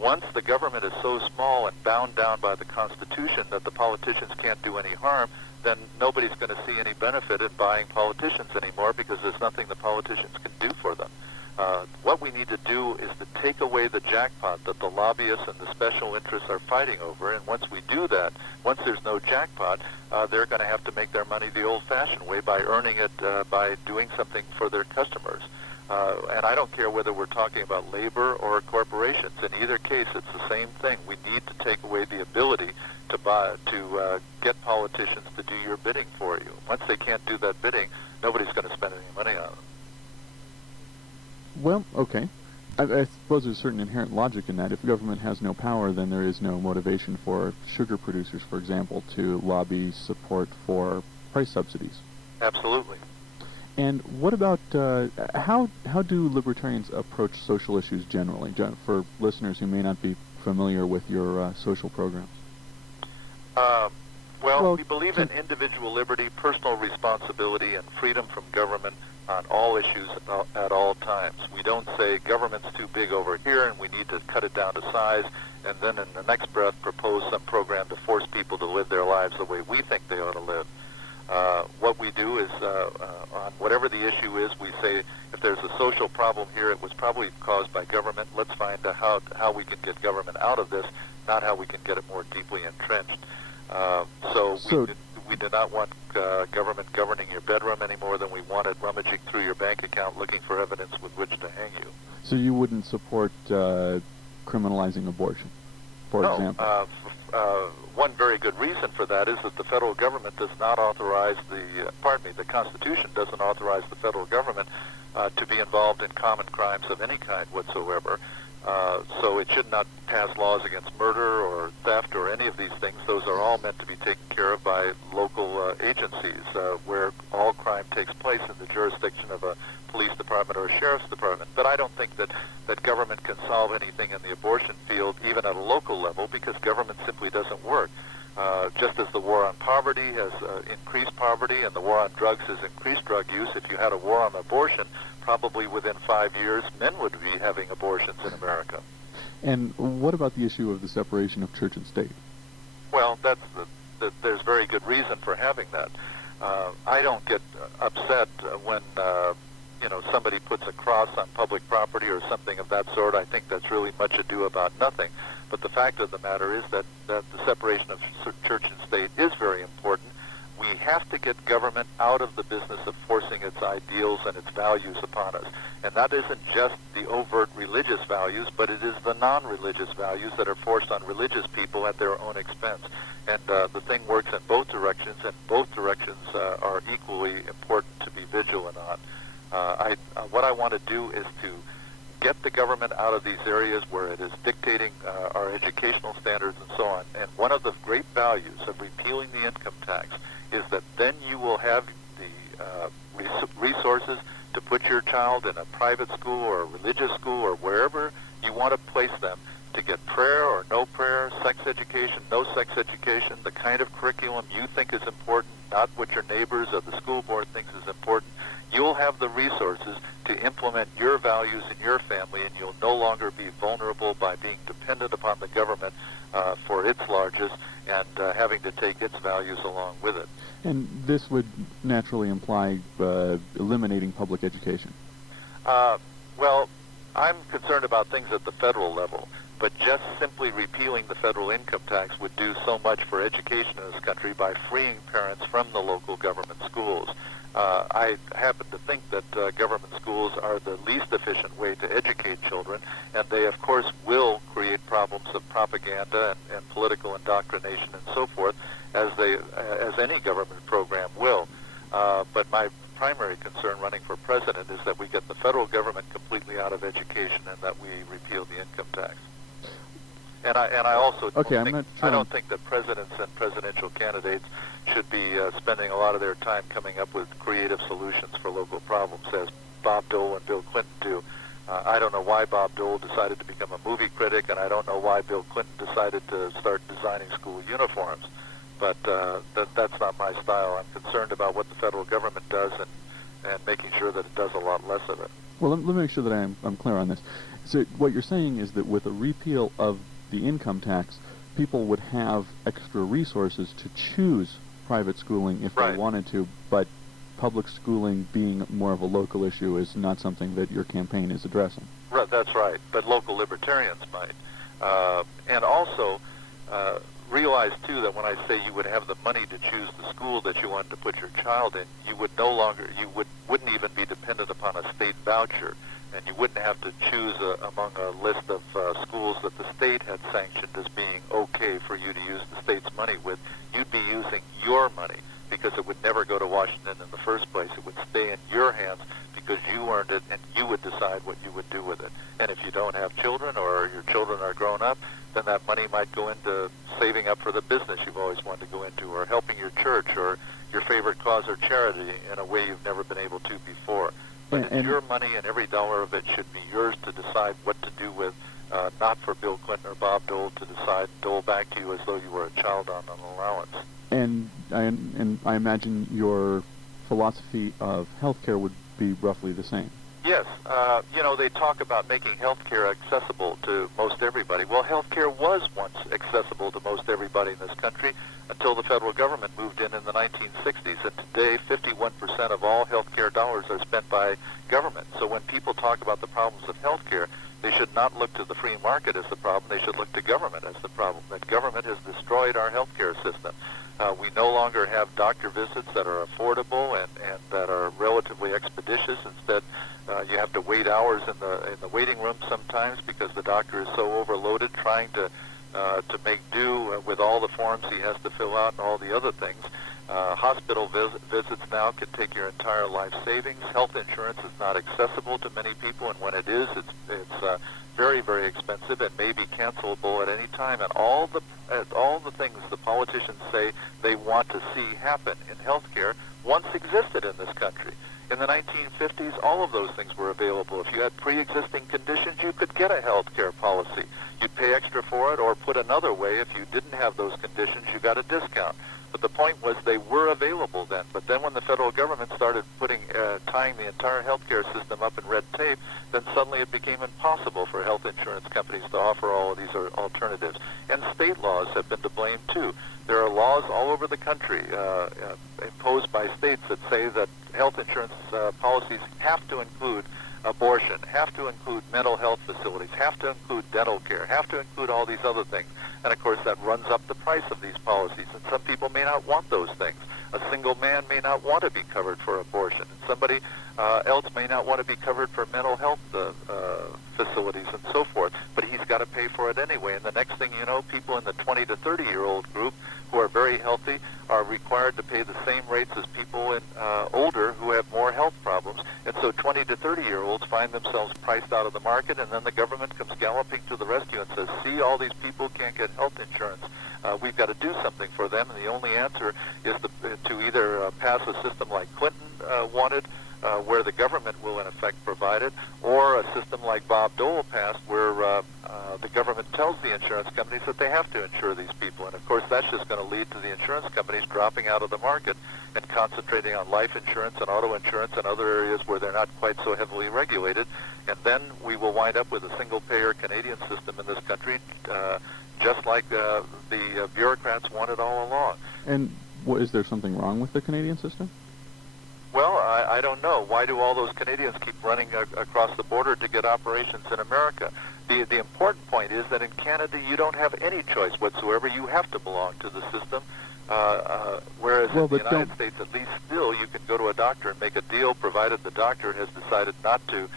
Once the government is so small and bound down by the Constitution that the politicians can't do any harm, then nobody's going to see any benefit in buying politicians anymore because there's nothing the politicians can do for them. What we need to do is to take away the jackpot that the lobbyists and the special interests are fighting over, and once we do that, once there's no jackpot, they're going to have to make their money the old-fashioned way by earning it by doing something for their customers. And I don't care whether we're talking about labor or corporations. In either case, it's the same thing. We need to take away the ability to get politicians to do your bidding for you. Once they can't do that bidding, nobody's going to spend any money on them. Well, okay. I suppose there's a certain inherent logic in that. If government has no power, then there is no motivation for sugar producers, for example, to lobby support for price subsidies. Absolutely. And what about how do libertarians approach social issues generally? For listeners who may not be familiar with your social programs. Uh, Well, we believe in individual liberty, personal responsibility, and freedom from government on all issues at all times. We don't say government's too big over here and we need to cut it down to size, and then in the next breath propose some program to force people to live their lives the way we think they ought to live. What we do is, on whatever the issue is, we say if there's a social problem here, it was probably caused by government. Let's find out how we can get government out of this, not how we can get it more deeply entrenched. We do not want government governing your bedroom any more than we wanted rummaging through your bank account looking for evidence with which to hang you. So you wouldn't support criminalizing abortion, for example? One very good reason for that is that the federal government does not authorize the Constitution doesn't authorize the federal government to be involved in common crimes of any kind whatsoever. So it should not pass laws against murder or theft or any of these things. Those are all meant to be taken care of by local agencies where all crime takes place in the jurisdiction of a police department or a sheriff's department. But I don't think that government can solve anything in the abortion field, even at a local level, because government simply doesn't work. Just as the war on poverty has increased poverty and the war on drugs has increased drug use, if you had a war on abortion, probably within 5 years, men would be having abortions in America. And what about the issue of the separation of church and state? Well, there's very good reason for having that. I don't get upset when somebody puts a cross on public property or something of that sort. I think that's really much ado about nothing. But the fact of the matter is that the separation of church and state is very important. We have to get government out of the business of forcing its ideals and its values upon us. And that isn't just the overt religious values, but it is the non-religious values that are forced on religious people at their own expense. And the thing works in both directions, and both directions are equally important to be vigilant on. What I want to do is to get the government out of these areas where it is dictating our educational standards and so on. And one of the great values of repealing the income tax is that then you will have the resources to put your child in a private school or a religious school or wherever you want to place them to get prayer or no prayer, sex education, no sex education, the kind of curriculum you think is important, not what your neighbors or the school board thinks is important. You'll have the resources to implement your values in your family, and you'll no longer be vulnerable by being dependent upon the government for its largesse and having to take its values along with it. And this would naturally imply eliminating public education. Well, I'm concerned about things at the federal level, but just simply repealing the federal income tax would do so much for education in this country by freeing parents from the local government schools. I happen to think that government schools are the least efficient way to educate children, and they, of course, will create problems of propaganda and political indoctrination and so forth, as any government program will. But my primary concern running for president is that we get the federal government completely out of education and that we repeal the income tax. And I also don't think that presidents and presidential candidates should be spending a lot of their time coming up with creative solutions for local problems, as Bob Dole and Bill Clinton do. I don't know why Bob Dole decided to become a movie critic, and I don't know why Bill Clinton decided to start designing school uniforms. But that's not my style. I'm concerned about what the federal government does and making sure that it does a lot less of it. Well, let me make sure that I'm clear on this. So what you're saying is that with a repeal of the income tax, people would have extra resources to choose private schooling if they wanted to, but public schooling being more of a local issue is not something that your campaign is addressing. Right, that's right, but local libertarians might. And also, realize, too, that when I say you would have the money to choose the school that you wanted to put your child in, you would wouldn't even be dependent upon a state voucher, and you wouldn't have to choose among a list of schools that the state had sanctioned as being okay for you to use the state's money with. You'd be using your money because it would never go to Washington in the first place. It would stay in your hands because you earned it, and you would decide what you would do with it. And if you don't have children or your children are grown up, then that money might go into saving up for the business you've always wanted to go into, or helping your church, or your favorite cause or charity in a way you've never been able to before. But it's your money, and every dollar of it should be yours to decide what to do with, not for Bill Clinton or Bob Dole to decide, dole back to you as though you were a child on an allowance. And I imagine your philosophy of healthcare would be roughly the same. Yes. They talk about making healthcare accessible to most everybody. Well, healthcare was once accessible to most everybody in this country until the federal government moved in the 1960s. And today, 51% of all healthcare dollars are spent by government. So when people talk about the problems of healthcare, they should not look to the free market as the problem. They should look to government as the problem. That government has destroyed our healthcare system. We no longer have doctor visits that are affordable and that are relatively expeditious. Instead, you have to wait hours in the waiting room sometimes because the doctor is so overloaded trying to make do with all the forms he has to fill out and all the other things. Hospital visits now can take your entire life savings. Health insurance is not accessible to many people, and when it is, it's very, very expensive and may be cancelable at any time. And all the things the politicians say they want to see happen in healthcare once existed in this country. In the 1950s, all of those things were available. If you had pre-existing conditions, you could get a health care policy. You'd pay extra for it, or put another way, if you didn't have those conditions, you got a discount. But the point was they were available then. But then when the federal government started tying the entire healthcare system up in red tape, then suddenly it became impossible for health insurance companies to offer all of these alternatives. And state laws have been to blame too. There are laws all over the country imposed by states that say that health insurance policies have to include abortion, have to include mental health facilities, have to include dental care, have to include all these other things. And of course that runs up the price of these policies, and some people may not want those things. A single man may not want to be covered for abortion, and somebody else may not want to be covered for mental health facilities and so forth, but he's got to pay for it anyway. And the next thing you know, people in the 20 to 30-year-old group who are very healthy are required to pay the same rates as people in older who have more health problems. And so 20 to 30-year-olds find themselves priced out of the market, and then the government comes galloping to the rescue and says, see, all these people can't get health insurance. We've got to do something for them, and the only answer is to either pass a system like Clinton wanted, where the government will in effect provide it, or a system like Bob Dole passed, where the government tells the insurance companies that they have to insure these people. And of course that's just going to lead to the insurance companies dropping out of the market and concentrating on life insurance and auto insurance and other areas where they're not quite so heavily regulated. And then we will wind up with a single-payer Canadian system in this country, just like the bureaucrats wanted all along. And is there something wrong with the Canadian system? Well, I don't know. Why do all those Canadians keep running across the border to get operations in America? The important point is that in Canada you don't have any choice whatsoever. You have to belong to the system, whereas in the United States, at least still, you can go to a doctor and make a deal, provided the doctor has decided not to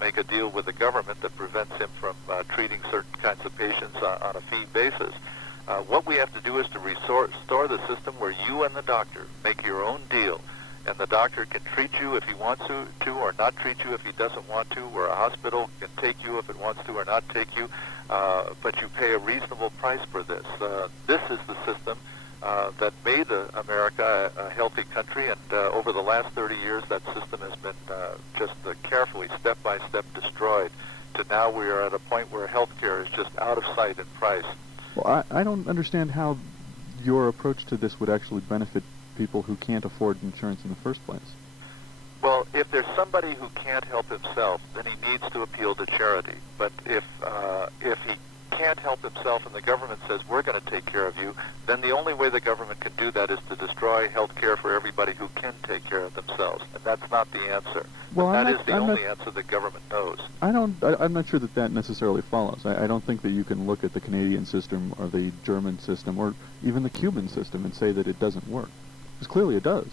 make a deal with the government that prevents him from treating certain kinds of patients on a fee basis. What we have to do is to restore the system where you and the doctor make your own deal, and the doctor can treat you if he wants to or not treat you if he doesn't want to, where a hospital can take you if it wants to or not take you, but you pay a reasonable price for this. This is the system that made America a healthy country, and over the last 30 years that system has been just carefully, step-by-step destroyed, to now we are at a point where health care is just out of sight in price. Well, I don't understand how your approach to this would actually benefit people who can't afford insurance in the first place. Well, if there's somebody who can't help himself, then he needs to appeal to charity. But if he can't help himself and the government says, we're going to take care of you, then the only way the government can do that is to destroy health care for everybody who can take care of themselves. And that's not the answer. Well, that is the only answer the government knows. I'm not sure that necessarily follows. I don't think that you can look at the Canadian system or the German system or even the Cuban system and say that it doesn't work. Because clearly it does.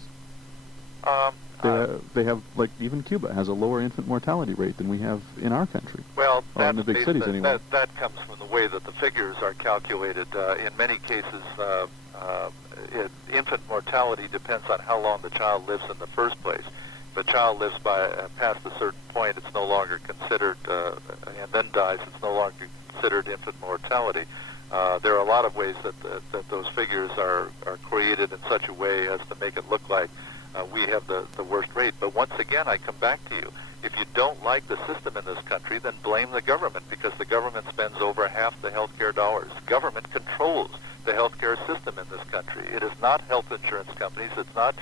They have, like, even Cuba has a lower infant mortality rate than we have in our country. Well, in the big cities anyway. That comes from the way that the figures are calculated. In many cases, infant mortality depends on how long the child lives in the first place. If a child lives past a certain point, it's no longer considered, and then dies, it's no longer considered infant mortality. There are a lot of ways that those figures are created in such a way as to make it look like we have the worst rate. But once again, I come back to you. If you don't like the system in this country, then blame the government, because the government spends over half the healthcare dollars. Government controls the healthcare system in this country. It is not health insurance companies. It's not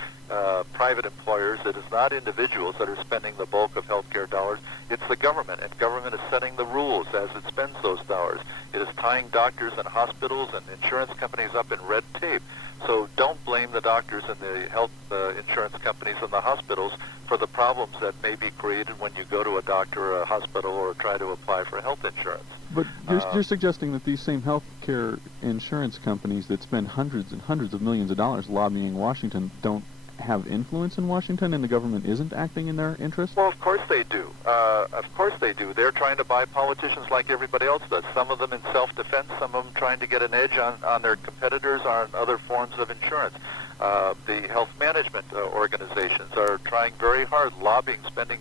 private employers. It is not individuals that are spending the bulk of healthcare dollars. It's the government, and government is setting the rules as it spends those dollars. It is tying doctors and hospitals and insurance companies up in red tape. So don't blame the doctors and the health insurance companies and the hospitals for the problems that may be created when you go to a doctor or a hospital or try to apply for health insurance. But you're suggesting that these same healthcare insurance companies that spend hundreds and hundreds of millions of dollars lobbying Washington don't have influence in Washington, and the government isn't acting in their interest? Well, of course they do. Of course they do. They're trying to buy politicians like everybody else does. Some of them in self-defense, some of them trying to get an edge on their competitors on other forms of insurance. The health management organizations are trying very hard, lobbying, spending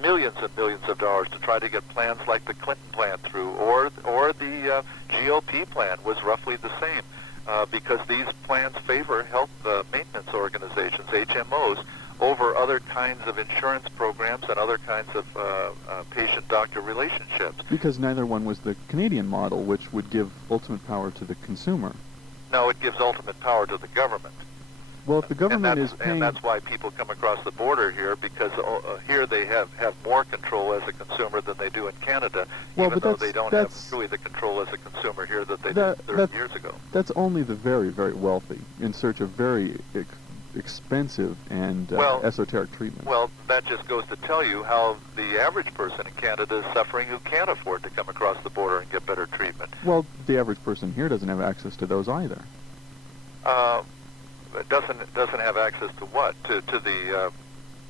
millions and millions of dollars to try to get plans like the Clinton plan through, or the GOP plan was roughly the same. Because these plans favor health maintenance organizations, HMOs, over other kinds of insurance programs and other kinds of patient-doctor relationships. Because neither one was the Canadian model, which would give ultimate power to the consumer. No, it gives ultimate power to the government. Well, if the government is paying... And that's why people come across the border here, because here they have more control as a consumer than they do in Canada, well, even though they don't have truly the control as a consumer here that they did 30 years ago. That's only the very, very wealthy in search of very expensive and esoteric treatment. Well, that just goes to tell you how the average person in Canada is suffering who can't afford to come across the border and get better treatment. Well, the average person here doesn't have access to those either. Doesn't have access to what? To the...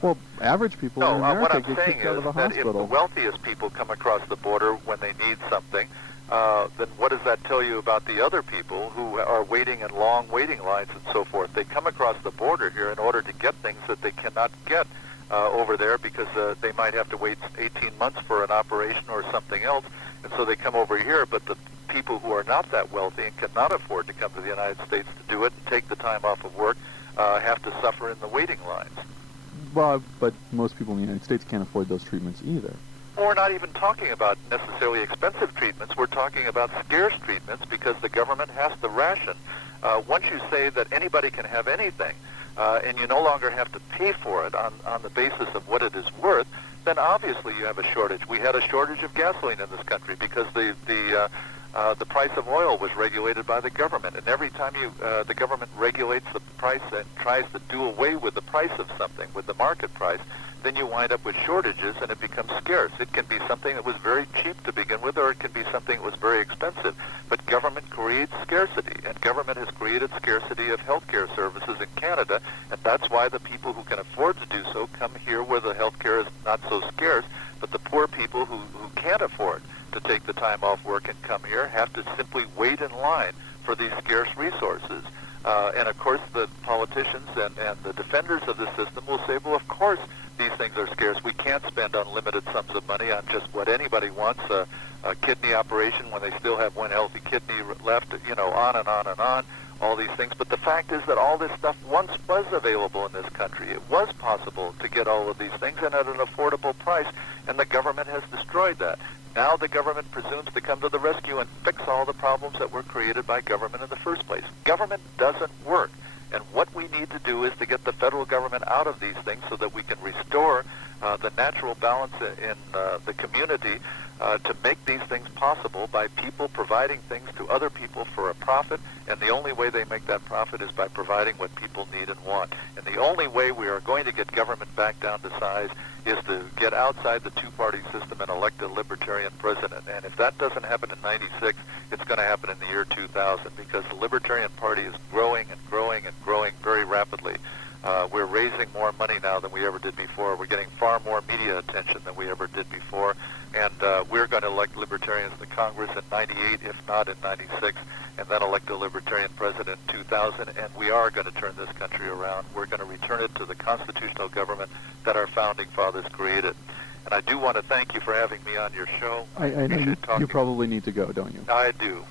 Well, average people in America what I'm get saying kicked out of the is that hospital. if the wealthiest people come across the border when they need something, then what does that tell you about the other people who are waiting in long waiting lines and so forth? They come across the border here in order to get things that they cannot get over there because they might have to wait 18 months for an operation or something else, and so they come over here, but the people who are not that wealthy and cannot afford to come to the United States to do it and take the time off of work have to suffer in the waiting lines. Well, but most people in the United States can't afford those treatments either. We're not even talking about necessarily expensive treatments. We're talking about scarce treatments because the government has to ration. Once you say that anybody can have anything and you no longer have to pay for it on the basis of what it is worth, then obviously you have a shortage. We had a shortage of gasoline in this country because the price of oil was regulated by the government, and every time the government regulates the price and tries to do away with the price of something, with the market price, then you wind up with shortages and it becomes scarce. It can be something that was very cheap to begin with, or it can be something that was very expensive. But government creates scarcity, and government has created scarcity of healthcare services in Canada, and that's why the people who can afford to do so come here where the healthcare is not so scarce, but the poor people who can't afford to take the time off work and come here have to simply wait in line for these scarce resources. And of course the politicians and the defenders of the system will say, well, of course these things are scarce. We can't spend unlimited sums of money on just what anybody wants, a kidney operation when they still have one healthy kidney left, on and on and on, all these things. But the fact is that all this stuff once was available in this country. It was possible to get all of these things and at an affordable price, and the government has destroyed that. Now the government presumes to come to the rescue and fix all the problems that were created by government in the first place. Government doesn't work. And what we need to do is to get the federal government out of these things so that we can restore the natural balance in the community to make these things possible by people providing things to other people for a profit. And the only way they make that profit is by providing what people need and want. And the only way we are going to get government back down to size is to get outside the two-party system and elect a Libertarian president. And if that doesn't happen in '96, it's going to happen in the year 2000 because the Libertarian Party is growing and growing and growing very rapidly. We're raising more money now than we ever did before. We're getting far more media attention than we ever did before. And we're going to elect Libertarians to Congress in '98, if not in '96, and then elect a Libertarian president in 2000. And we are going to turn this country around. We're going to return it to the constitutional government that our founding fathers created. And I do want to thank you for having me on your show. I know you probably need to go, don't you? I do.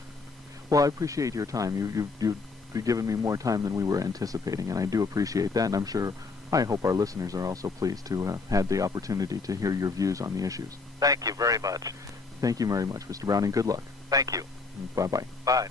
Well, Well, I appreciate your time. You've given me more time than we were anticipating, and I do appreciate that, and I hope our listeners are also pleased to have had the opportunity to hear your views on the issues. Thank you very much. Thank you very much, Mr. Browne, and good luck. Thank you. Bye-bye. Bye.